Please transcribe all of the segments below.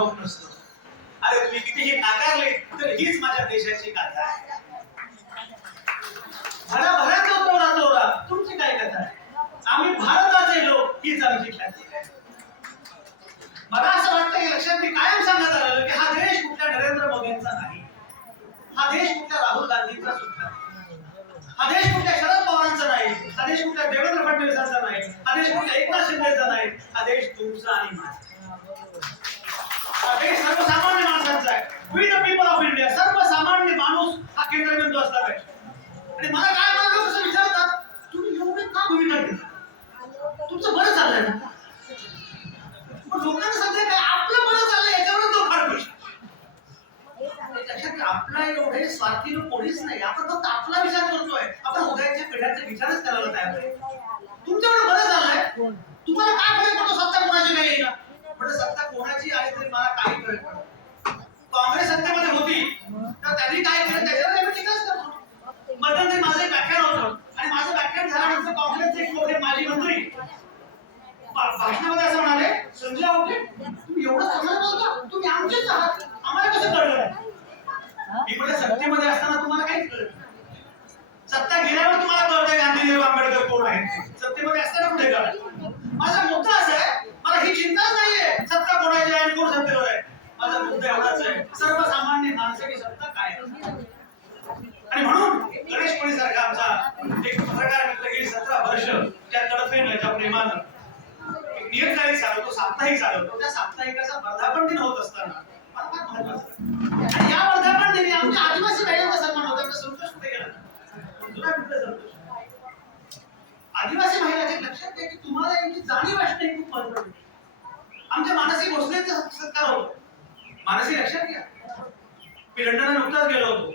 ठाऊक नसतं अरे तुम्ही कितीही नाकारले तर हीच माझ्या देशाची गाथा आहे. भरा भराभराचा तोरा तोरा तुमची काय कथा आहे? आम्ही भारताचे लोक हीच आमची ख्याती आहे. मला असं वाटतं की लक्षात मी कायम सांगत आलेलो की हा देश कुठल्या नरेंद्र मोदींचा नाही. हा देश कुठल्या राहुल गांधींचा सुद्धा हा देश कुठल्या शरद पवारांचा नाही. हा देश कुठल्या देवेंद्र फडणवीसांचा नाही. हा देश कुठल्या एकनाथ शिंदेचा नाही. हा देश तुमचा आणि माझा. हा सर्वसामान्य माणसांचा आहे. We the people of India सर्वसामान्य माणूस हा केंद्रबिंदू असला पाहिजे. आणि मला काय मला लोक असं विचारतात तुम्ही एवढे का भूमिका घेता तुमचं बरं चाललंय ना? पण लोकांना सध्या काय आपलं बरं चाललंय याच्यावरच तो फार खुश. लक्षात आपला एवढे स्वार्थी लोक कोणीच नाही. आपण फक्त आपला विचार करतोय. आपण उद्याच्या पिढ्याचा विचारच करायला तयार नाही. तुमच्याकडे बरं चाललंय. तुम्हाला काय फरक पडतो? सत्ता कोणाची नाही येईना म्हणजे सत्ता तरी काँग्रेस सत्तेमध्ये होती तर त्यांनी काय केलं? त्याच्यावर आम्ही टीकाच करतो मटन ते माझं व्याख्यान होतं. आणि माझं व्याख्यान झाल्यानंतर काँग्रेसचे एक माजी मंत्री. भाषणामध्ये असं म्हणाले संजय आवटे तुम्ही एवढं चांगलं बोलता? तुम्ही आमचेच आहात. आम्हाला कसं कळलं नाही? मी म्हणजे सत्तेमध्ये असताना तुम्हाला काहीच कळलं सत्ता गेल्यावर तुम्हाला कळतंय गांधीदेव आंबेडकर कोण आहे सत्तेमध्ये असताना कुठे कळलं? माझा मुद्दा असा आहे मला ही चिंताच नाहीये. सत्ता कोणाची आणि कोण सत्तेवर आहे? माझा मुद्दा एवढाच आहे. सर्वसामान्य माणसाची सत्ता काय? आणि म्हणून गणेश कोळी सारखा आमचा एक पत्रकार मित्र गेली सतरा वर्ष त्या तडफेनं त्या प्रेमानं एक नियतकालिक चालवतो साप्ताहिक चालवतो. त्या साप्ताहिकाचा वर्धापन दिन होत असताना आणि या वर्धापन दिनी आमच्या आदिवासी महिलांचा सन्मान होता. आमचा संतोष कुठे गेला? जुना मित्र संतोष? आदिवासी महिलाचे लक्षात घ्या की तुम्हाला यांची जाणीव असणे खूप महत्वाची आहे. आमच्या मानसी भोसलेचा सत्कार होतो मानसी लक्षात घ्या. मी लंडनला नुकताच गेलो होतो.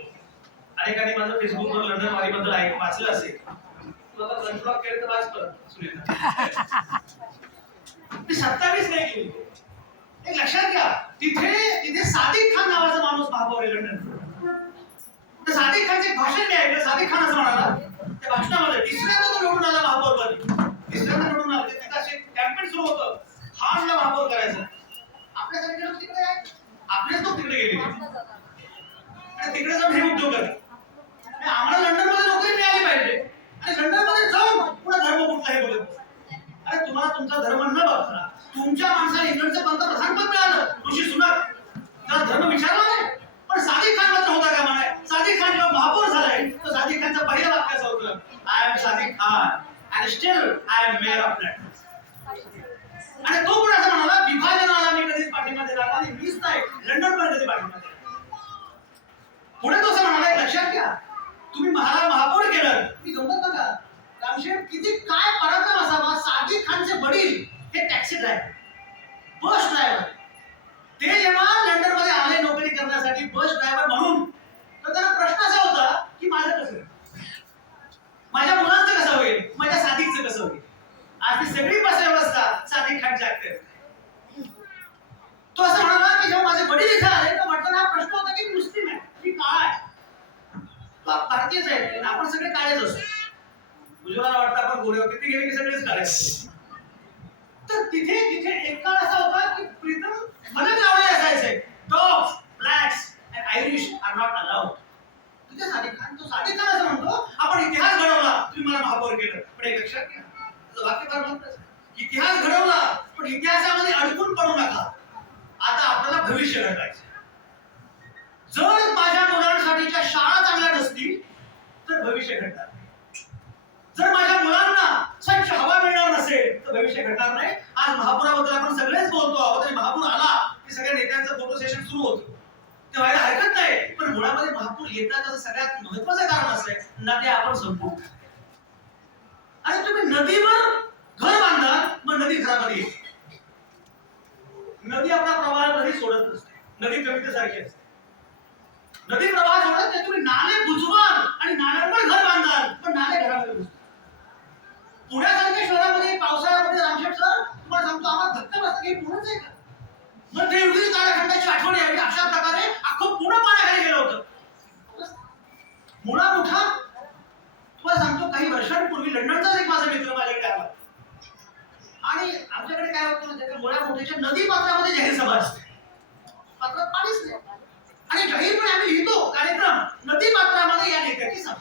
अनेकांनी माझं फेसबुकवर लंडन वारीबद्दल ऐक वाचलं असेल. तू आता कन्फ्लॉग केलं तर वाच परत सुनीता. मी सत्तावीस नाही गेली. एक लक्षात घ्या. तिथे तिथे सादिक खान नावाचा माणूस महापौर लंडन तर सादिक खानचे भाषण मी ऐकलं. सादिक खान असं म्हणाला. त्या भाषणामध्ये तिसऱ्यांदा तो निवडून आला महापौर पदी तिसऱ्यांदा निवडून आला. ते असे कॅम्पेन सुरू होतं. खानला महापौर करायचं. आपल्यासाठी लोक तिकडे आपलेच लोक तिकडे गेले. आणि तिकडे जाऊन हे उद्योग करतात. आम्हाला लंडनमध्ये नोकरी मिळाली पाहिजे. आणि लंडनमध्ये जाऊन पुन्हा धर्म कुठला हे बघत अरे तुम्हाला तुमचा धर्म न बघता तुमच्या माणसाने इंग्लंडचं पंतप्रधान पद मिळालं. ऋषी सुनक. त्याला धर्म विचारला नाही. पण सादिक खान मात्र होता का म्हणाय? सादिक खान जेव्हा महापौर झालाय तर सादिक खानचं पहिलं वाक्य होतं. I am Sadiq Khan. And still I am mayor of London आणि तो पण असं म्हणाला विभाजनाला मी कधीच पाठिंबा देणार आणि मीच नाही लंडन पण कधी पाठिंबा देणार पुढे तो असं म्हणाला लक्षात घ्या तुम्ही महाराज महापौर केलं मी गमत नका रामशेठ किती काय पराक्रम असावा साजिद खानचे वडील हे टॅक्सी ड्रायव्हर बस ड्रायव्हर ते जेव्हा लंडनमध्ये आले नोकरी करण्यासाठी बस ड्रायव्हर म्हणून तर त्यांना प्रश्न असा होता की माझं कसं माझ्या मुलांचं कसं होईल? माझ्या सादिकचं कसं होईल? आज ती सगळी बस व्यवस्था साधी खाट जागते तो असं म्हणाला की जेव्हा माझे वडील इथे आले तर म्हटलं हा प्रश्न होता की मुस्लिम आहे की काळा आहे तो भारतीयच आहे आपण सगळे काळेच असतो. उज्ज्वला वाटतं आपण गोरे आहोत. तिथे गेले की सगळेच काळे. तर तिथे तिथे एक काळ असा होता की प्रीतम फलक लावले असायचे. Dogs blacks and Irish are not allowed तुझ्या सादिक खान तो सादिक खान असं म्हणतो? आपण इतिहास घडवला. तुम्ही मला महापौर केलं. पण एक लक्षात घ्या. तुझं म्हणतात इतिहास घडवला पण इतिहासामध्ये अडकून पडू नका. आता आपल्याला भविष्य घडवायचं जर माझ्या मुलांसाठीच्या शाळा चांगल्या नसतील तर भविष्य घडणार नाही. जर माझ्या मुलांना स्वच्छ हवा मिळणार नसेल तर भविष्य घडणार नाही. आज महापुराबद्दल आपण सगळेच बोलतो आहोत आणि महापूर आला की सगळ्या नेत्यांचं फोटो सेशन सुरू होतं. ते व्हायला हरकत नाही पण मुळामध्ये महापूर येतात सगळ्यात महत्वाचं कारण असं आहे. नद्या आपण संपू आणि तुम्ही नदीवर घर बांधा मग नदी घरामध्ये येते. नदी आपला प्रवाह कधी सोडत नसते. नदी कवितेसारखी असते. नदी प्रवाह सोडत नाही तुम्ही नाले बुजवाल आणि नाल्यांवर घर बांधाल पण नाले घरामध्ये घुसतात पुण्यासारख्या शहरामध्ये पावसाळ्यामध्ये रामशेठ सर तुम्हाला सांगतो आम्हाला धक्का बसतं की हे पुणेच आहे का मध्ययुगीन कालखंडाची आठवण यावी. अशा प्रकारे अख्खं पुणे पाण्याखाली गेलं होतं. मुळा मोठा तुम्हाला सांगतो काही वर्षांपूर्वी लंडनचाच एक माझा मित्र माझ्याकडे आला. आणि आमच्याकडे काय होतं म्हणजे मोठ्या मोठ्याच्या नदी पात्रामध्ये जाहीर सभा असते. पात्रात पाणीच नाही. आणि जाहीरपणे आम्ही लिहितो कार्यक्रम नदी पात्रामध्ये या नेत्याची सभा.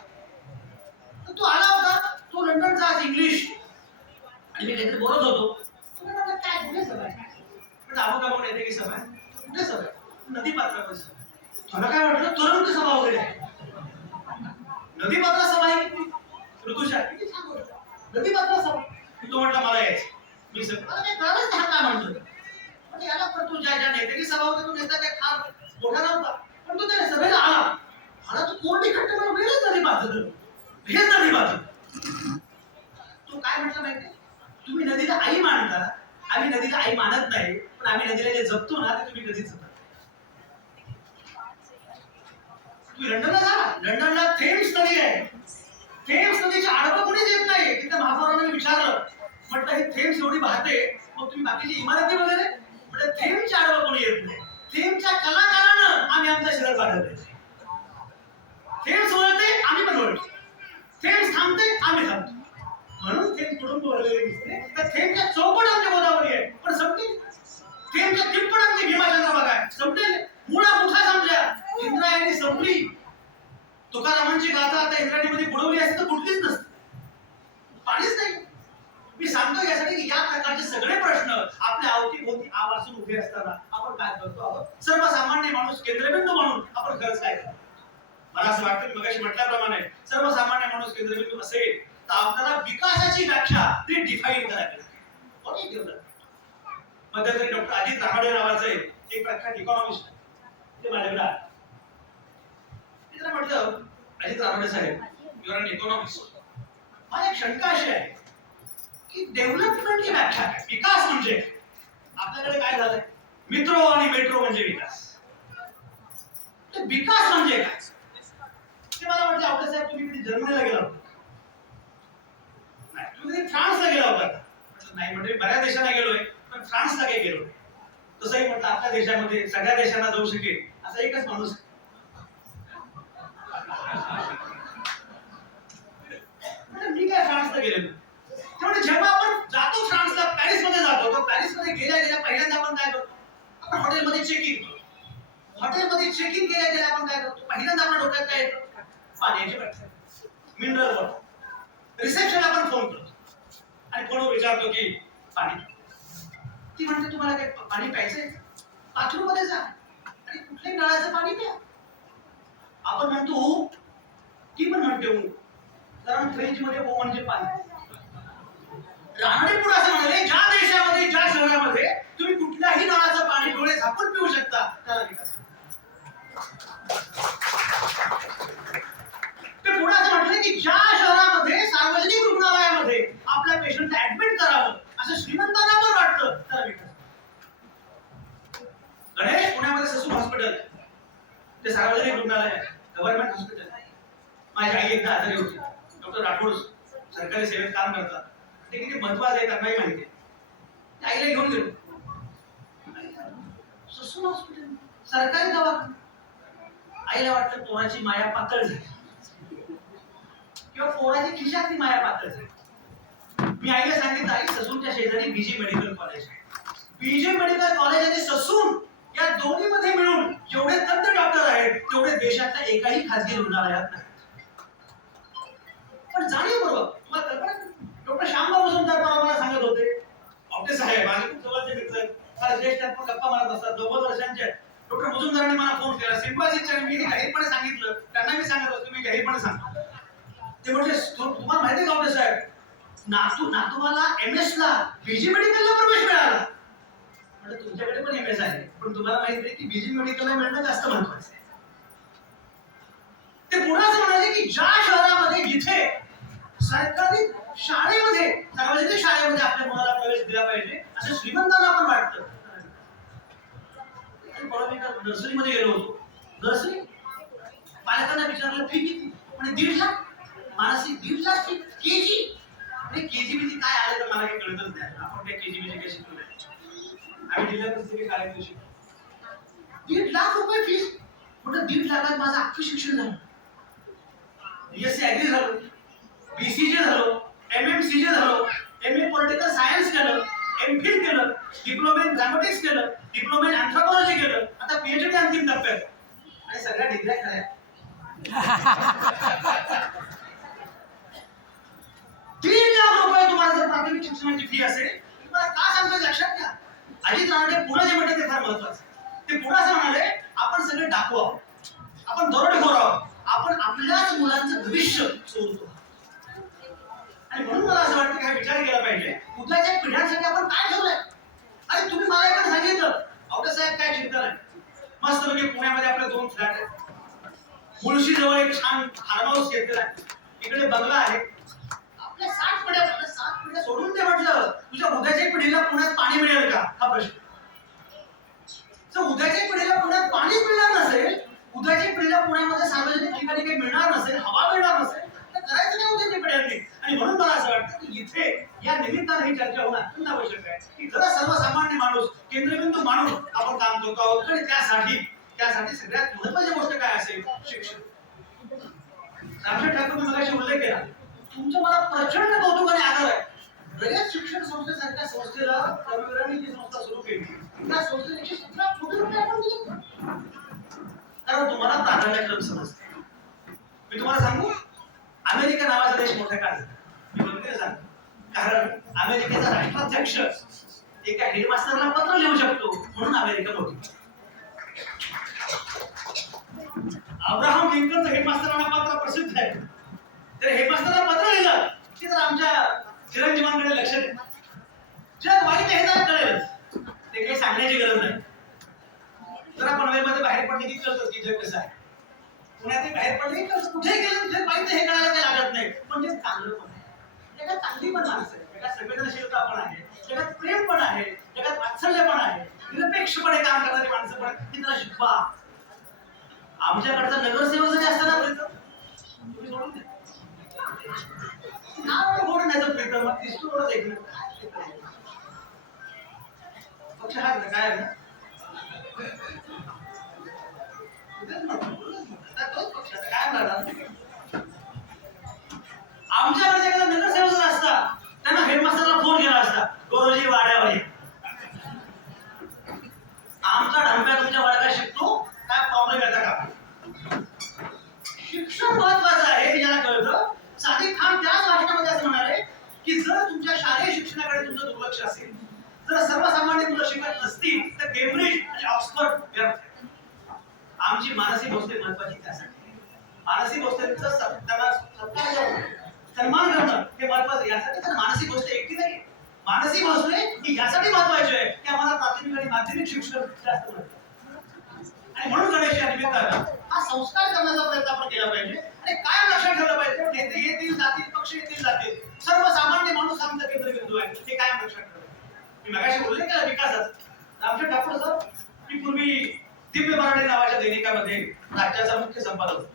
तो आला होता तो लंडनचा आज इंग्लिश. आणि मी काहीतरी बोलत होतो. काय कुठे सभा आहे? नदी पात्रामध्ये सभा वगैरे नदी पात्रा सभा आहे ऋतुषा किती छान नदी पात्रा सभा मी म्हटलं मला यायचं मी सभा मला काय कळलंच हा काय म्हणतो म्हणजे याला पण तू ज्या ज्या नेत्याची सभा होती तो नेता काय फार मोठा नव्हता. पण तो त्या सभेला आला. आला तो कोण खट्ट मला वेळच नदी पाहत हेच नदी पाहत तो काय म्हटलं माहितीये? तुम्ही नदीला आई मानता आम्ही नदीला आई मानत नाही पण आम्ही नदीला जे जपतो ना ते तुम्ही नदीच जपत तुम्ही लंडनला जा. लंडनला थेम्स नदी आहे. थेम्स नदीची आडवं कोणीच येत नाही. तिथे महापौरांना मी विचारलं. म्हटलं हे थेम्स एवढी वाहते मग तुम्ही बाकीची इमारती वगैरे? म्हटलं थेम्सच्या आडवं कोणी येत नाही. थेम्सच्या कलाकारानं आम्ही आमचं शहर वाढवलंय थेम्स वळते आम्ही पण वळतो थेम्स थांबते आम्ही थांबतो. म्हणून थेम्स पुढून वळलेले दिसते? तर थेम्सच्या चौपट आमच्या गोदावरी आहे पण संपली थेम्सच्या तिप्पट आमची भीमाचंद्रभागा आहे संपलेले मुळा मुठा संपल्या इंद्रायणी संपली तुकारामांची गाथा आता इंद्रायणीमध्ये बुडवली असते तर कुठलीच नसते पाणीच नाही मी सांगतो यासाठी की या प्रकारचे सगळे प्रश्न आपल्या अवतीभोवती आवासून उभे असताना आपण काय करतो आहोत सर्वसामान्य माणूस केंद्रबिंदू म्हणून आपण खरंच काय करतो मला असं वाटतं की मगाशी म्हटल्याप्रमाणे सर्वसामान्य माणूस केंद्रबिंदू असेल तर आपल्याला विकासाची व्याख्या ती डिफाईन करावी लागेल What is development? मध्यंतरी डॉक्टर अजित राहाडे नावाचे एक प्रख्यात इकॉनॉमिस्ट ते माझ्याकडे आले मी त्यांना म्हटलं अजित राहाडे साहेब यू आर अन इकॉनॉमिस्ट माझी एक शंका अशी आहे की डेव्हलपमेंटची व्याख्या काय विकास म्हणजे काय? आपल्याकडे काय झालंय मित्रो आणि मेट्रो म्हणजे विकास. तर विकास म्हणजे काय? ते मला म्हटलं आपल्या साहेब तुम्ही कधी जर्मनीला गेला होता. नाही तुम्ही कधी फ्रान्सला गेला होता. म्हटलं नाही म्हणजे बऱ्याच देशांना गेलोय पण फ्रान्सला काही गेलो तसंही म्हटलं आपल्या देशामध्ये सगळ्या देशांना जाऊ शकेल असा एकच माणूस मी काय फ्रान्सला गेलेलो त्यामुळे जेव्हा आपण जातो फ्रान्सला पॅरिसमध्ये जातो तर पॅरिसमध्ये गेल्या गेल्या पहिल्यांदा आपण काय करतो? आपण हॉटेलमध्ये चेक इन करतो हॉटेलमध्ये चेक इन केल्या गेल्या आपण काय करतो? पहिल्यांदा आपल्या डोक्यात काय येतो? पाण्याची बाटली मिनरल वॉटर रिसेप्शन आपण फोन करतो. आणि फोनवर विचारतो की पाणी? ती म्हणते तुम्हाला काय पाणी प्यायचंय? बाथरूममध्ये जा. आणि कुठल्याही नळाचं पाणी प्या. आपण म्हणतो "हो." ती पण म्हणते "हो." कारण फ्रेंच मध्ये ओ म्हणजे पाणी. रानडे पुढे असं म्हणाले ज्या देशामध्ये ज्या शहरामध्ये तुम्ही कुठल्याही नळाचं पाणी डोळे झाकून पिऊ शकता त्याला विकास ते पुढे असं म्हटलं की ज्या शहरामध्ये सार्वजनिक रुग्णालयामध्ये आपल्या पेशंटला ऍडमिट करावं असं श्रीमंतांना पण वाटतं त्याला विकास गणेश पुण्यामध्ये ससून हॉस्पिटल आहे. ते सार्वजनिक रुग्णालय आहे गव्हर्नमेंट हॉस्पिटल आहे माझी आई एकदा आजारी होती डॉक्टर राठोड सरकारी सेवेत काम करतात ते किती महत्वाचं आहे त्यांनाही माहिती आहे त्या आईला घेऊन गेलो ससून हॉस्पिटल सरकारी दवाखाना आईला वाटतं पोराची माया पातळ झाली किंवा पोराची खिशातली माया पातळ झाली मी आईला सांगितलं आई ससूनच्या शेजारी बीजे मेडिकल कॉलेज आहे बीजे मेडिकल कॉलेज आणि ससून या दोन्ही मध्ये मिळून जेवढे तज्ञ डॉक्टर आहेत तेवढे देशातल्या एकाही खाजगी रुग्णालयात नाही पण जाणीवपूर्वक तुम्हाला कल्पना आहे? डॉक्टर श्यामबाब मजुमदार परवा मला सांगत होते ऑप्टे साहेब माझे खूप जवळचे मित्र आहेत. फार ज्येष्ठ आहेत, पण गप्पा मारत असतात नव्वद वर्षांचे आहेत. डॉक्टर मुजुमदारांनी मला फोन केला सिम्बासिसच्या मी जाहीरपणे सांगितलं त्यांना मी सांगत होतो मी जाहीरपणे सांगतो ते म्हणजे तु- तुम्हाला माहिती आहे का ऑप्टे साहेब नातू नातूला एम एस ला बीजी मेडिकलला प्रवेश मिळाला. म्हणजे तुमच्याकडे पण एम एस आहे. पण तुम्हाला माहिती आहे की बीजी मेडिकलला मिळणं जास्त महत्वाचं आहे. ते पुन्हा असं म्हणाले की ज्या शहरामध्ये जिथे सरकारी शाळेमध्ये सार्वजनिक शाळेमध्ये आपल्या मुलाला प्रवेश दिला पाहिजे असं श्रीमंतांना पण वाटतं. आणि मध्ये नर्सरीमध्ये गेलो होतो. नर्सरी? पालकांना विचारलं फी किती म्हणजे दीड लाख मानसिक दीड लाख फी केजी ते केजीबीची काय आलं तर मला काही कळतच नाही. आपण काय केजीबीची काय कशी शिकलो आम्ही जिल्हा परिषदेच्या शाळेत शिकलो दीड लाख रुपये फीस म्हणजे दीड लाखात माझं अख्खं शिक्षण झालं. बीएससी ऍग्री झालो. बीसीजे झालो. एम एम सीजे झालो. एम ए पॉलिटिकल सायन्स केलं. एम फिल केलं. डिप्लोमा इन ग्रॅमॅटिक्स केलं. डिप्लोमा इन अँथ्रोपॉलॉजी केलं. आता पीएचडी अंतिम टप्प्यात. आणि सगळ्या डिग्र्या खऱ्या तीन लाख रुपये तुम्हाला जर प्राथमिक शिक्षणाची फी असेल तुम्हाला का सांगतोय लक्षात घ्या. अजित रानडे पुढे जे म्हणतात ते फार महत्वाचं ते पुढे असं म्हणाले आपण सगळे डाकू आहोत. आपण दरोडेखोर आहोत. आपण आपल्याच मुलांचं भविष्य चोरतो आणि म्हणून मला असं वाटतं काय विचार केला पाहिजे. उद्याच्या पिढ्यांसाठी आपण काय ठेवलंय? अरे तुम्ही मला एका सांगितलं. आवडे साहेब काय चिंता नाही मस्त म्हणजे पुण्यामध्ये आपले दोन फ्लॅट आहेत. मुळशी जवळ एक छान फार्म हाऊस घेतलेला आहे. इकडे बंगला आहे. साठ पिढ्या सात पिढ्या सोडून दे म्हटलं. तुझ्या उद्याच्या पिढीला पुण्यात पाणी मिळेल का? हा प्रश्न. उद्याच्या पिढीला पुण्यात पाणी मिळणार नसेल उद्याच्या पिढीला पुण्यामध्ये सार्वजनिक ठिकाणी काही मिळणार नसेल हवा मिळणार नसेल तर करायचं नाही उद्याच्या पिढ्यांनी. आणि म्हणून मला असं वाटतं की इथे या निमित्तानं ही चर्चा होणं अत्यंत आवश्यक आहे. की जरा सर्वसामान्य माणूस केंद्रबिंदू माणूस आपण काम करतो आहोत. आणि त्यासाठी त्यासाठी सगळ्यात महत्वाची गोष्ट काय असेल? शिक्षण. रामशेठ ठाकूर मगाशी उल्लेख केला. तुमचं मला प्रचंड कौतुक आणि आदर आहे. बऱ्याच शिक्षण संस्थेसारख्या संस्थेला रविवारांनी ती संस्था सुरू केली. त्या संस्थेची सतरा कोटी रुपये आपण दिले? कारण तुम्हाला प्राधान्यक्रम समजते मी तुम्हाला सांगू? अमेरिका नावाचा देश मोठा का मी म्हणते सांग. कारण अमेरिकेचा राष्ट्राध्यक्ष एका हेडमास्टरला पत्र लिहू शकतो म्हणून अमेरिका मोठी. अब्राहम लिंकनचं हेडमास्टरांना पत्र प्रसिद्ध आहे. तर हेडमास्टरला पत्र लिहिलं. की तर आमच्या चिरंजीवांकडे लक्ष दे. जग वाईट आहे हे कळेल. ते काही सांगण्याची गरज नाही. जरा वेळमध्ये बाहेर पडले की कळतं की जग कसं आहे? पुण्यात बाहेर पडले की कुठे गेलं जग वाईट हे कळायला काही लागत नाही. पण ते चांगलं पण आहे. जगात चांगली पण माणसं आहे जगात संवेदनशीलता पण आहे. जगात प्रेम पण आहे. जगात वात्सल्य पण आहे. निरपेक्षपणे काम करणारी माणसं पण की त्याला शिकवा. आमच्याकडचा नगरसेवक जरी असताना प्रीतम तुम्ही सोडून द्या. नाव गोड नाही तर प्रीतम मग पक्ष हा काय ना काय नगरसेवक असता त्यांना हेडमास्टरला फोन केला असता. गोरोजी वाड्या ये. आमचा ढंप्या तुमच्या वर्गात शिकतो काय प्रॉब्लेम येता का शिक्षण महत्वाचं आहे हे ज्याला कळतं सादिक खान त्याच भाषणामध्ये असं म्हणाले की जर तुमच्या शालेय शिक्षणाकडे तुमचं दुर्लक्ष असेल जर सर्वसामान्य मुलं शिकत नसतील तर केम्ब्रिज आणि ऑक्सफर्ड व्यर्थ आहे. आमची मानसिक गोष्ट महत्वाची त्यासाठी मानसिक गोष्टींचा स- त्यांना सत्कार करणं, सन्मान करणं हे महत्वाचं यासाठी तर मानसिक गोष्ट एकटी नाही मानसिक गोष्ट ही यासाठी महत्वाची आहे की आम्हाला प्राथमिक आणि माध्यमिक शिक्षण जास्त महत्वाचं आणि म्हणून गणेश या निमित्तानं हा संस्कार करण्याचा प्रयत्न आपण केला पाहिजे आणि काय लक्षात ठेवलं पाहिजे नेते येतील जातील पक्ष येतील जातील सर्वसामान्य माणूस आमचा केंद्रबिंदू आहे हे कायम लक्षात ठेवलं मी मगाशी उल्लेख केला विकासाचा रामशेठ ठाकूर सर मी पूर्वी दिव्य मराठी नावाच्या दैनिकामध्ये राज्याचा मुख्य संपादक होतो.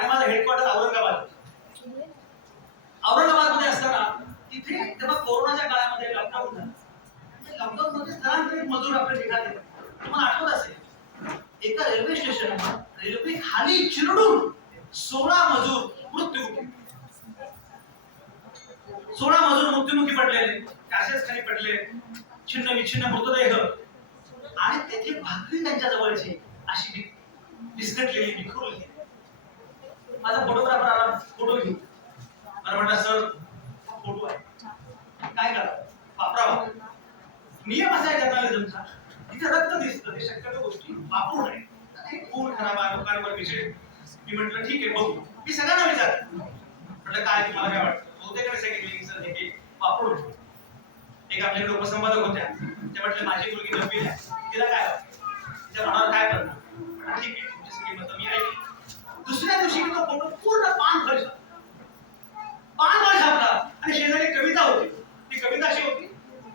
आणि माझं हेडक्वार्टर औरंगाबाद. औरंगाबादमध्ये असताना तिथे तेव्हा कोरोनाच्या काळामध्ये लॉकडाऊन झालं लॉकडाऊन मध्ये स्थलांतरित मजूर आपल्या ठिकाणी तुम्हाला आठवत असेल एका रेल्वे स्टेशनवर रेल्वे खाली चिरडून सोळा मजूर मृत्युमुखी सोळा मजूर मृत्युमुखी पडलेले कासेच खाली पडले छिन्न विच्छिन्न मृतदेह. आणि त्याची भाकरी त्यांच्या जवळची अशी विस्कटलेली विखुरलेली माझा फोटोग्राफर आला फोटो घेऊ मला म्हणला सर फोटो आहे. काय करा? वापरावा. नियम असा आहे जर्नलिझमचा तिथे रक्त दिसतं ते शक्यतो गोष्टी वापरू नये. हे खून खराब आहे लोकांवर विषय. मी म्हटलं ठीक आहे बघू. मी सगळ्यांना विचार म्हटलं काय तुम्हाला काय वाटतं? बहुतेकडे सांगितले सर हे वापरू नये. एक आपल्याकडे उपसंपादक होत्या. त्या म्हटलं माझी मुलगी नववी आहे तिला काय वाटतं? तिच्या मनावर काय पडणार म्हटलं, ठीक आहे तुमची सगळी मतं मी ऐकली दुसऱ्या दिवशी मी तो फोटो पूर्ण पान भर पान भर छापला आणि शेजारी कविता होती ती कविता अशी होती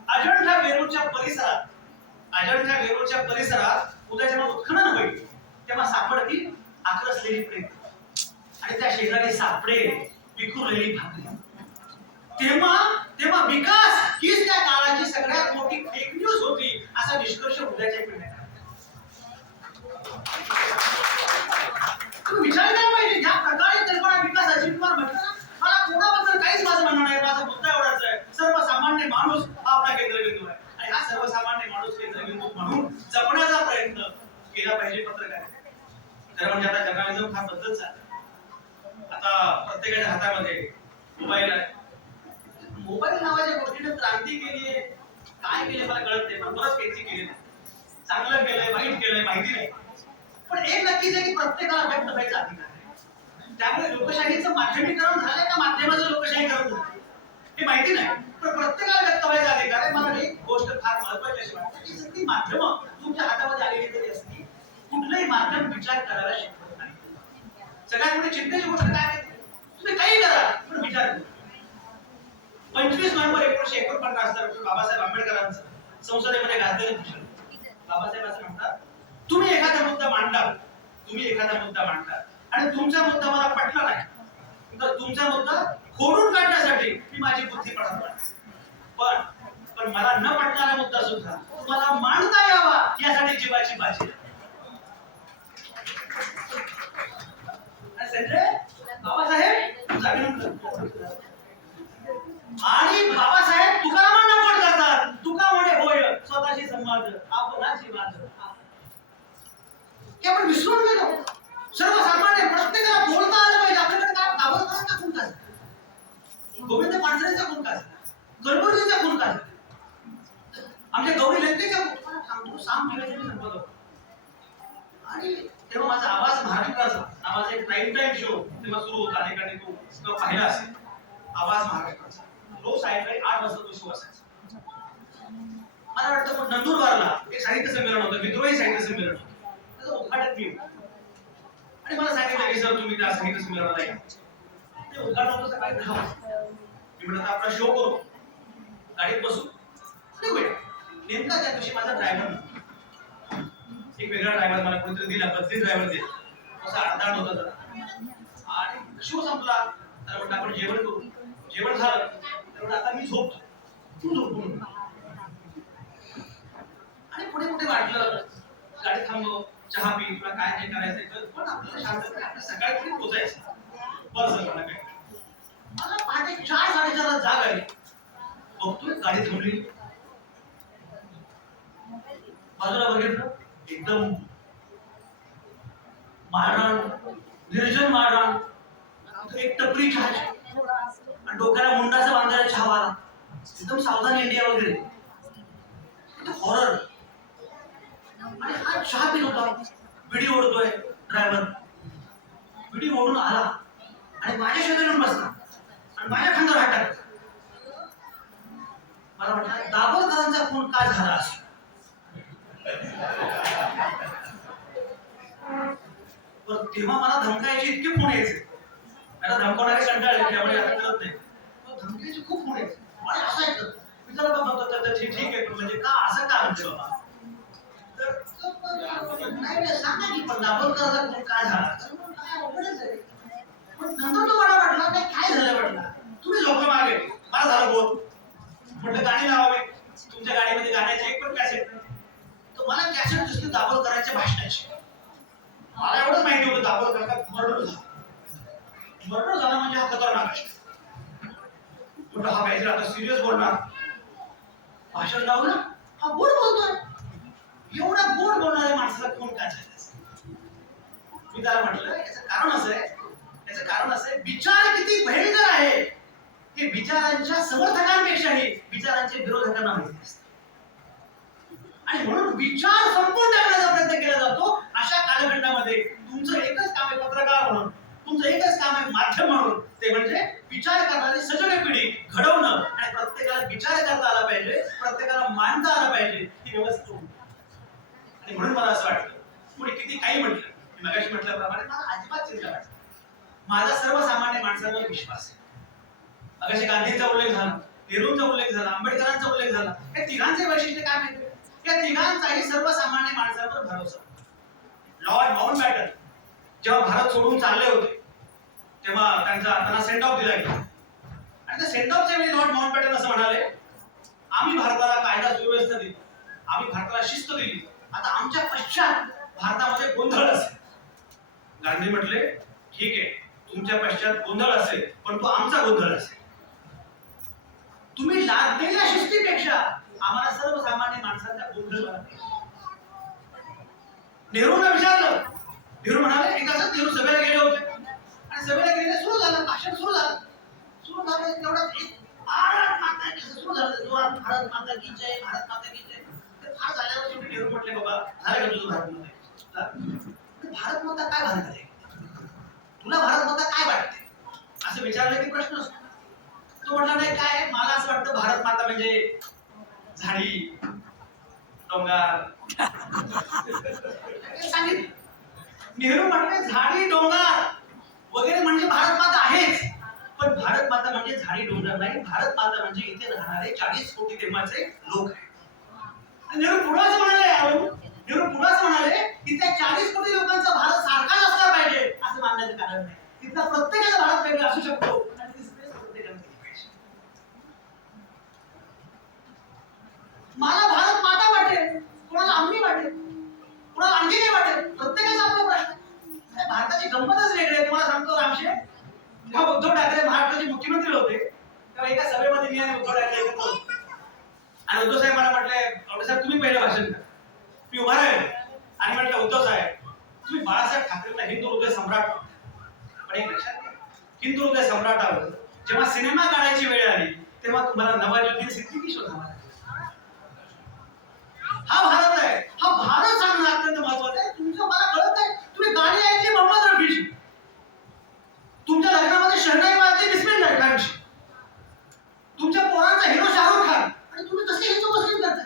अजंठा वेरूळच्या परिसरात अजंठा वेरूळच्या परिसरात उद्या जेव्हा उत्खनन होईल तेव्हा सापडतील आक्रसलेली प्रेम आणि त्या शेजारी सापडे विखुरलेली भाकरी तेव्हा तेव्हा विकास हीच त्या काळाची सगळ्यात मोठी फेक न्यूज होती असा निष्कर्ष उद्याच्या पिढ्या तुम्ही विचार केला पाहिजे या प्रकारे कल्पना विकासाची तुम्हाला म्हटलं ना मला कोणाबद्दल काहीच माझं म्हणणं नाही माझा मुद्दा एवढाच आहे सर्वसामान्य माणूस हा आपला केंद्रबिंदू आहे आणि हा सर्वसामान्य माणूस केंद्रबिंदू म्हणून जपण्याचा प्रयत्न केला पाहिजे पत्रकार खरं म्हणजे आता जर्नलिझम फार बदलत चाललं आता प्रत्येकाच्या हातामध्ये. मोबाईल आहे. मोबाईल नावाच्या गोष्टीने क्रांती केली आहे. काय केलं मला कळत नाही पण बरंच काहीतरी केली नाही चांगलं केलंय वाईट केलंय माहिती नाही. पण एक नक्कीच आहे की प्रत्येकाला व्यक्त व्हायचा अधिकार आहे. त्यामुळे लोकशाहीचं माध्यमीकरण झालंय का माध्यमाचं लोकशाहीकरण झालं हे माहिती नाही. पण प्रत्येकाला व्यक्त व्हायचा अधिकार आहे. मला एक गोष्ट फार महत्वाची अशी वाटते की जर ती तुमच्या हातामध्ये आलेली तरी असती कुठलंही माध्यम विचार करायला शिकवत नाही. सगळ्यात मोठी चिंतेची गोष्ट काय आहे? तुम्ही काही करा. पण विचार पंचवीस नोव्हेंबर एकोणीशे एकोणपन्नास डॉक्टर बाबासाहेब आंबेडकरांचं संसदेमध्ये गाजलेलं भाषण बाबासाहेब असं म्हणतात तुम्ही एखादा मुद्दा मांडा तुम्ही एखादा मुद्दा मांडा आणि तुमचा मुद्दा मला पटला नाही. तर तुमचा मुद्दा खोडून काढण्यासाठी मी माझी बुद्धी पडत पण पण मला न पटणारा मुद्दा सुद्धा तुम्हाला मांडता यावा. यासाठी जीवाची बाजी बाबासाहेब? आणि बाबासाहेब तुकारामांना कोण करतात? तुका म्हणे होय स्वतःशी संवाद आपणाशी वाद. हे आपण विसरून गेलो. सर्वसामान्य प्रत्येकाला बोलता आलं पाहिजे. आपल्याकडे काय दाभोळकरांचा खून काय? गोविंद पांढरेचा खून काय? गडबडीचा खून काय? आमच्या गौरी लंकेच्या सांगतो सांग? केल्याचे मी आणि तेव्हा माझा आवाज महाराष्ट्राचा. नावाचा एक नाईट टाईम शो तेव्हा सुरू होता. अनेकांनी तो तो पाहिला असेल. आवाज महाराष्ट्राचा. रोज सायंकाळी आठ वाजता तो शो असायचा. मला वाटतं मग नंदुरबारला एक साहित्य संमेलन होतं. विद्रोही साहित्य संमेलन होतं. त्याचं उद्घाटन मी आणि मला सांगितलं की सर तुम्ही त्या साहित्य संमेलनाला या. ते उद्घाटन होतं सकाळी दहा वाजता. मी म्हणत आपला शो करू. गाडीत बसू. निघूया नेमका त्या दिवशी माझा ड्रायव्हर एक वेगळा ड्रायव्हर मला कोणतरी दिला बदली ड्रायव्हर दिला. असा अर्धा होता जरा आणि शो संपला. तर म्हटलं आपण जेवण करू. जेवण झालं. तर म्हटलं आता मी झोपतो. तू झोप आणि पुढे पुढे वाटलं गाडी थांबव चहा पी तुला काय जे करायचं ते कर. पण आपल्याला शांतपणे आपल्या सकाळी पुढे पोचायचं. बरं झालं मला काय मला पहाटे चार साडेचारला जाग आली. बघतोय गाडी थांबली बाजूला बघितलं? एकदम मारण निर्जन मारण एक टपरी चहाची आणि डोक्याला मुंडाचा बांधायला छावा. एकदम सावधान इंडिया वगैरे. हॉरर आणि हा चहा पित होता. बिडी ओढतोय ड्रायव्हर बिडी ओढून आला. आणि माझ्या शेजारी येऊन बसला. आणि माझ्या खांद्यावर हात टाकला. मला वाटलं दाभोलकरांचा खून का झाला असेल तेव्हा मला धमकायचे इतके फोन यायचे. मला धमकवणारे कंटाळले त्यामुळे आता करत नाही. धमकायचे खूप फोन यायचे. आणि असं ऐकत मी त्याला बघतो तर ठीक आहे म्हणजे का असं का म्हणते बाबा? नाही सांगा की पण दाभोळकरांचा खून का काय अवघडच नंतर तो मला वाटला काय काय झालं? वाटलं तुम्ही झोपलं मागे. मला झालं बोल म्हटलं गाणी लावावे. तुमच्या गाडीमध्ये गाण्याची एक पण कॅसेट नाही तर मला कॅसेट दिसली करायच्या भाषणाची. मला एवढं माहिती होतं दाभोळकर का मर्डर झाला. मर्डर झाला म्हणजे हा खतरनाक असतो हा काहीतरी आता सिरियस बोलणार. भाषण लावलं हा गोड बोलतोय. एवढा गोड बोलणाऱ्या माणसाला कोण काय झालं मी त्याला म्हटलं याचं कारण असं आहे याचं कारण असं आहे विचार किती भयंकर आहे. हे विचारांच्या समर्थकांपेक्षाही विचारांच्या विरोधकांना माहिती असते आणि म्हणून विचार संपून टाकण्याचा प्रयत्न केला जातो अशा कालखंडामध्ये. तुमचं एकच काम आहे पत्रकार म्हणून. तुमचं एकच काम आहे माध्यम म्हणून. ते म्हणजे विचार करणारी सजग पिढी घडवणं. आणि प्रत्येकाला विचार करता आला पाहिजे प्रत्येकाला मानता आला पाहिजे ही व्यवस्था. आणि म्हणून मला असं वाटतं कोणी किती काही म्हटलं मगाशी म्हटल्याप्रमाणे मला अजिबात चिंता वाटत माझा सर्वसामान्य माणसावर विश्वास आहे. मगाशी गांधींचा उल्लेख झाला नेहरूंचा उल्लेख झाला आंबेडकरांचा उल्लेख झाला. हे तिघांचे वैशिष्ट्य काय माहिती? या तिघांचाही सर्वसामान्य माणसावर भरोसा. लॉर्ड माउंट बॅटन जेव्हा भारत सोडून चालले होते तेव्हा त्यांचा त्यांना सेंट ऑफ दिला गेला. आणि त्या सेंट ऑफच्या वेळी लॉर्ड माउंट बॅटन असं म्हणाले आम्ही भारताला कायदा सुव्यवस्था दिली. आम्ही भारताला शिस्त दिली. आता आमच्या पश्चात भारतामध्ये गोंधळ असेल. गांधी म्हटले ठीक आहे तुमच्या पश्चात गोंधळ असेल पण तो आमचा गोंधळ असेल. तुम्ही लादलेल्या शिस्तीपेक्षा आम्हाला सर्वसामान्य माणसांचा गोंधळ नेहरूंना विचारलं. नेहरू म्हणाले एक असं नेहरू सभेला गेले होते. आणि सभेला गेले सुरू झालं भाषण सुरू झालं. सुरू झालं तेवढ्यात एक भारत माता की सुरू झालं जोरात भारत माता की जय भारत माता की जय. ते फार झाल्यावर शेवटी नेहरू म्हटले बाबा झालं का तुझं भारत माता? भारत माता काय भारत आहे? तुला भारत माता काय वाटते? असं विचारलं की प्रश्न असतो. तो म्हटला नाही काय मला असं वाटतं भारत माता म्हणजे झाडी डोंगर. नेहरू म्हटले झाडी डोंगर. वगैरे म्हणजे भारत माता आहेच. पण भारत माता म्हणजे झाडी डोंगर नाही. भारत माता म्हणजे इथे राहणारे चाळीस कोटी तेव्हाचे लोक आहेत. नेहरू पुढे असं म्हणाले नेहरू पुढे असं म्हणाले की त्या चाळीस कोटी लोकांचा भारत सारखाच असला पाहिजे असं मानण्याचं कारण नाही. तिथला प्रत्येकाचा भारत वेगळा असू शकतो आणि ती space प्रत्येकाला दिली पाहिजे मला भारत माता वाटेल. कोणाला आम्ही वाटेल. कोणाला आणखी काय वाटेल. प्रत्येकाचा आपला प्रश्न. भारताची गंमतच वेगळी आहे. तुम्हाला सांगतो रामशे जेव्हा उद्धव ठाकरे महाराष्ट्राचे मुख्यमंत्री होते तेव्हा एका सभेमध्ये मी आणि उद्धव ठाकरे आणि उद्धव साहेब मला म्हटले डॉक्टर साहेब तुम्ही पहिलं भाषण करा. मी उभा राहील. आणि म्हटलं उद्धव साहेब तुम्ही बाळासाहेब ठाकरेंना हिंदू हृदय सम्राट पण एक लक्षात घ्या. हिंदू हृदय सम्राटावर जेव्हा सिनेमा काढायची वेळ आली तेव्हा तुम्हाला नवाजुद्दीन सिद्दीकी शोधावा लागला? हा भारत आहे. हा भारत सांगणं अत्यंत महत्वाचं आहे. तुमचं मला कळत नाही. तुम्ही गाणी ऐकली मोहम्मद रफीची तुमच्या लग्नामध्ये शहनाई वाजली बिस्मिल खानची तुमच्या पोरांचा हिरो शाहरुख खान. आणि तुम्ही तसे हिंदू मुस्लिम करताय.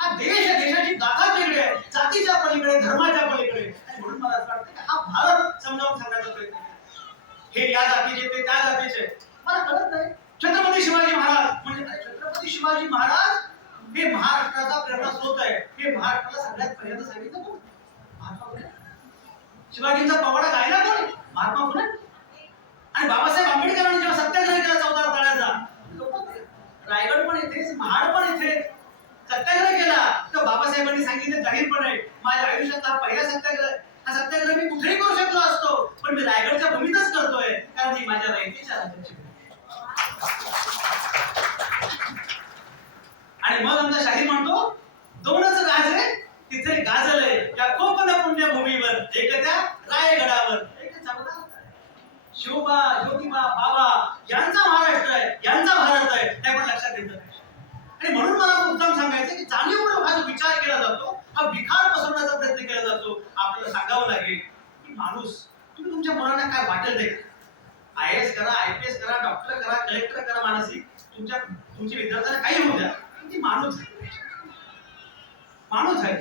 हा देश आहे देशाची गाथा वेगळी आहे. जातीच्या पलीकडे धर्माच्या पलीकडे. आणि म्हणून मला असं वाटतं की हा भारत समजावून सांगण्याचा प्रयत्न हे या जातीचे ते त्या जातीचे. मला कळत नाही. छत्रपती शिवाजी महाराज. म्हणजे छत्रपती शिवाजी महाराज मी महाराष्ट्राचा प्रेरणा स्रोत आहे. हे महाराष्ट्राला सगळ्यात पहिल्यांदा सांगितलं कोण? महात्मा फुले. शिवाजींचा पवाडा गायला कोण? महात्मा फुले. आणि बाबासाहेब आंबेडकरांनी जेव्हा सत्याग्रह केला चौदा तळ्याचा रायगड पण इथेच महाड पण इथे. सत्याग्रह केला तर बाबासाहेबांनी सांगितलं जाहीरपणे माझ्या आयुष्यात हा पहिला सत्याग्रह हा सत्याग्रह मी कुठेही करू शकलो असतो पण मी रायगडच्या भूमीतच करतोय कारण ही माझ्या रयतेच्या राज्याची भूमी आहे. आणि मग आमचा शाहीर म्हणतो दोनच गाजे तिथे गाजले. त्या कोकण पुण्यभूमीवर एक त्या रायगडावर. एक शिवबा ज्योतिबा बाबा यांचा महाराष्ट्र आहे यांचा भारत आहे हे पण लक्षात घेतलं आणि म्हणून मला मुद्दाम सांगायचं की जाणीवपूर्वक हा जो विचार केला जातो हा विकार पसरवण्याचा प्रयत्न केला जातो आपल्याला सांगावं लागेल की माणूस तुम्ही तुमच्या मुलांना काय वाटेल नाही आय एस करा आय पी एस करा डॉक्टर करा कलेक्टर करा मानसिक तुमच्या तुमची विद्यार्थ्यांना काही होऊ द्या. ती माणूस आहे. माणूस आहे.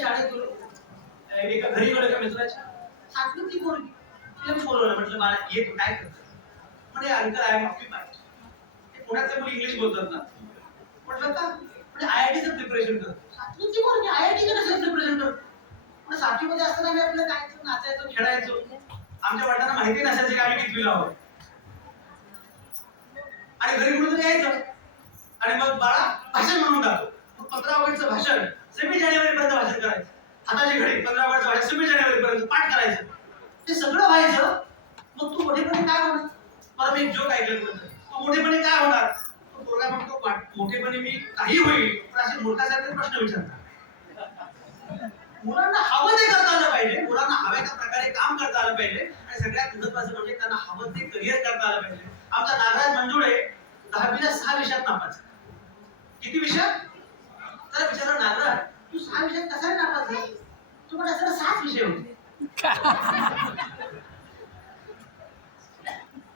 शाळेत गेलो एका घरी गेलो एका मित्राच्या. सातवीतली पोरगी तिला बोलवलं म्हटलं बाळा ये तू काय करतो म्हणजे अंकल आय एम पाहिजे ते पुण्यातले मुली इंग्लिश बोलतात ना. म्हटलं का? म्हणजे आय आय टीचं प्रिपरेशन करतो सातवीची पोरगी आय आय टीचं कसं प्रिपरेशन करतो पण सातवीमध्ये असताना आम्ही आपलं काय नाचायचो खेळायचो. आमच्या वडिलांना माहिती नसायचं की आम्ही कितवीला आहोत. आणि घरी कुठून यायचं. आणि मग बाळा भाषण म्हणून टाकतो मग पंधरा ऑगस्टचं भाषण सव्वीस जानेवारी पर्यंत भाषण करायचं. हाताची घडी पंधरा ऑगस्टचं भाषण सव्वीस जानेवारी पर्यंत पाठ करायचं. ते सगळं व्हायचं. मग तू मोठेपणे काय होणार? मला मी एक जोक ऐकलं तो मोठेपणे काय होणार? तो पोरगा म्हणतो मोठेपणे मी काही होईल. पण असे मोठ्यासारखे प्रश्न विचारतात. मुलांना हवं ते करता आलं पाहिजे. मुलांना हव्या त्या प्रकारे काम करता आलं पाहिजे. आणि सगळ्यात महत्वाचं म्हणजे त्यांना हवं ते करिअर करता आलं पाहिजे. आमचा नागराज मंजुळे दहावीला सहा विषयात नापास किती विषयात तर विचारलं नागराज तू सहा विषयात कसा नापास झाला? तू म्हणा सर सात विषय होते.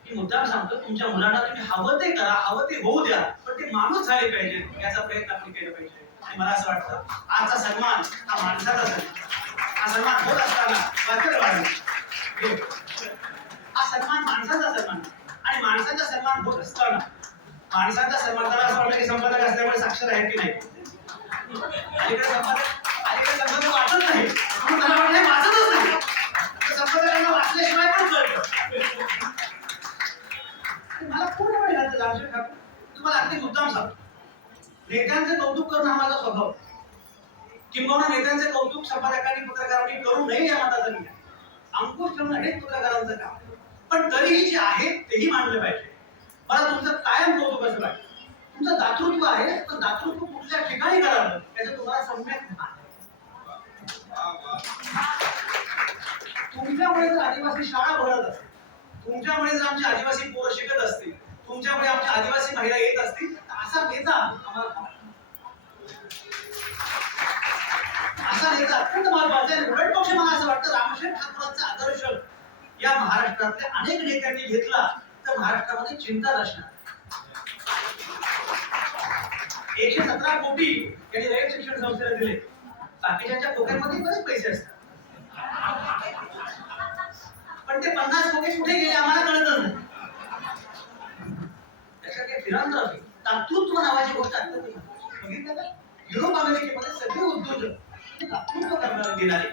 मी मुद्दाम सांगतो तुमच्या मुलांना तुम्ही हवं ते करा हवं ते होऊ द्या पण ते माणूस झाले पाहिजे याचा प्रयत्न आपण केला पाहिजे. आणि मला असं वाटतं आजचा सन्मान हा माणसाचा सन्मान. हा सन्मान होत असताना हा सन्मान माणसाचा सन्मान. आणि माणसाचा सन्मान होत असताना माणसाचा सन्मान त्याला असं वाटलं की संपादक असल्यामुळे साक्षर आहे की नाही? अलीकडे संपादक अलीकडे संपादक वाचत नाही. म्हणून त्याला वाटलं वाचतच नाही. संपादकांना वाचल्याशिवाय पण कळतं. मला पूर्ण वेळ ठाकूर. तुम्हाला अगदी मुद्दाम सांगतो. नेत्यांचं कौतुक करणं हा माझा स्वभाव. किंबहुना नेत्यांचे कौतुक संपादकांनी पत्रकारांनी करू नये या मताचा मी अंकुश ठेवणं हेच पत्रकारांचं काम. पण तरीही जे आहे तेही मांडलं पाहिजे. मला तुमचं कायम कौतुकाचं वाटतं. तुमचं दातृत्व आहे पण दातृत्व कुठल्या ठिकाणी करावं? त्याचं तुम्हाला सम्यक तुमच्यामुळे जर आदिवासी शाळा भरत असेल तुमच्यामुळे जर आमचे आदिवासी पोर शिकत असतील तुमच्यामुळे आमच्या आदिवासी महिला येत असतील तर असा नेता आम्हाला असा नेता अत्यंत महत्त्वाचा आहे. उलट पक्ष मला असं वाटतं रामशेठ ठाकूरांचं आदर्श या महाराष्ट्रातल्या अनेक नेत्यांनी घेतला तर महाराष्ट्रामध्ये चिंता नसणार. एकशे सतरा कोटी त्यांनी रयत शिक्षण संस्थेला दिले. बाकीच्या खोक्यांमध्ये बरेच पैसे असतात. पण ते पन्नास कोटी कुठे गेले आम्हाला कळतच नाही. त्याच्यात काही तातृत्व नावाची गोष्ट बघितलं का? युरोप अमेरिकेमध्ये सगळे उद्योजक म्हणजे तातृत्व करणारे गेलेले.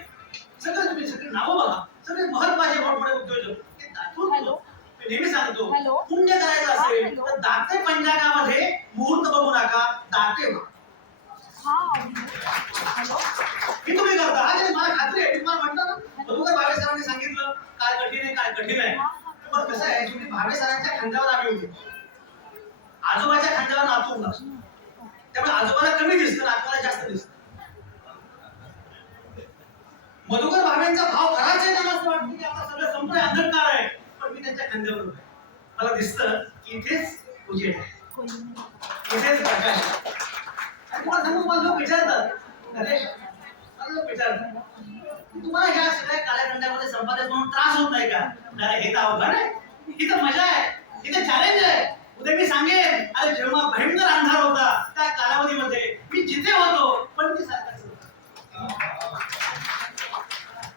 सगळं तुम्ही सगळे नावं बघा. सगळे महत्त्वाचे मोठमोठे उद्योजक. नेहमी सांगतो. पुण्य करायचं असेल. तर दाते पंचांगामध्ये मुहूर्त बघू नका दाते हा तुम्ही करता. हा नाही, मला खात्री आहे. तुम्हाला म्हणतो ना मधुकर भावे सरांनी सांगितलं काय कठीण आहे काय कठीण आहे. पण कसं आहे? शेवटी भावे सरांच्या खांद्यावर आम्ही होतो आजोबाच्या खांद्यावर नातू असतो. त्यामुळे आजोबाला कमी दिसतं नातवाला जास्त दिसतं. मधुकर भावेंचा भाव खराच आहे त्यांना असं वाटतं. की आता सगळं संपलं अंधकार आहे. पण मी त्यांच्या खांद्यावर आहे. मला दिसतं की इथेच उजेड आहे. इथेच प्रकाश आणि तुम्हाला सांगू मला लोक विचारतात नरेश मला लोक विचारतात तुम्हाला ह्या सगळ्या काळ्याखंडामध्ये संपादक म्हणून त्रास होत नाही का? हे तर अवघड आहे. इथं मजा आहे इथं चॅलेंज आहे उद्या मी सांगेन अरे जेव्हा भयंकर अंधार होता त्या कालावधीमध्ये मी जिथे होतो पण मी सारखाच होतो.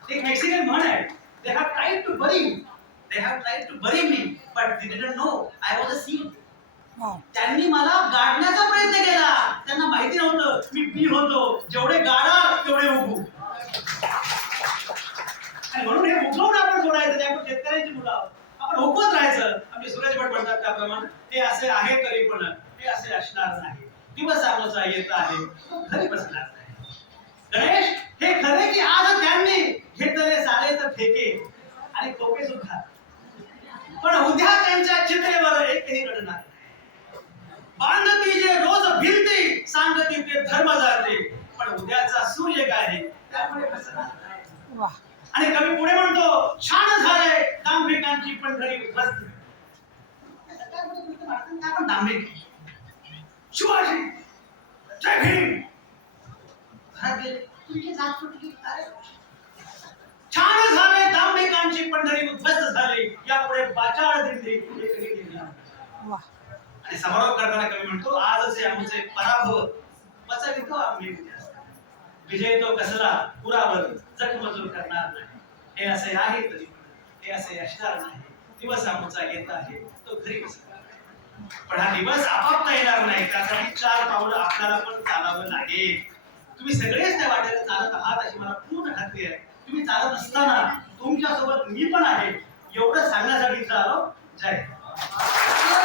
एक मेक्सिकन म्हण आहे दे हॅव ट्राईड टू बरी दे have tried to bury me but they didn't know I was a seed त्यांनी मला गाडण्याचा प्रयत्न केला. त्यांना माहिती नव्हतं. मी बी होतो. जेवढे गाडा तेवढे उगू आणि म्हणून हे उगवून आपण सोडायचं नाही आपण शेतकऱ्यांची मुलं आहोत आपण हुकवत राहायचं आमचे सुरेश भट म्हणतात त्याप्रमाणे ते असे आहे तरी पण ते असे असणार नाही दिवस आमचा येत आहे तो घरी बसणार नाही गणेश हे खरे की आज त्यांनी घेतले सारे तर ठेके आणि खोके सुद्धा पण उद्या त्यांच्या चित्रेवर एकही घडणार नाही. बांधती जे रोज भिंती सांगती ते धर्म जाते पण उद्याचा सूर्य काय आणि कवी पुढे म्हणतो छान झाले दांभिकांची पंढरी उद्ध्वस्त आपण दांभिक शिवाजी जय भीम. छान झाले दांभिकांची पंढरी उद्ध्वस्त झाली. यापुढे बाचाळ दिंडी नाही. आणि समारोप करताना कवी म्हणतो आजचे आमचे पराभव. पचवितो आम्ही. विजयास. विजय तो कसला पुरावर जखमजूर करणार नाही. हे असे आहे तरी हे असे असणार नाही. दिवस आमचा येत आहे. तो घरी बसणार पण हा दिवस आपापता येणार नाही. त्यासाठी चार पावलं आपल्याला पण चालावं लागेल. तुम्ही सगळेच त्या वाट्याला चालत आहात अशी मला पूर्ण खात्री आहे. तुम्ही चालत असताना तुमच्यासोबत मी पण आहे. एवढं सांगण्यासाठी चालो. जय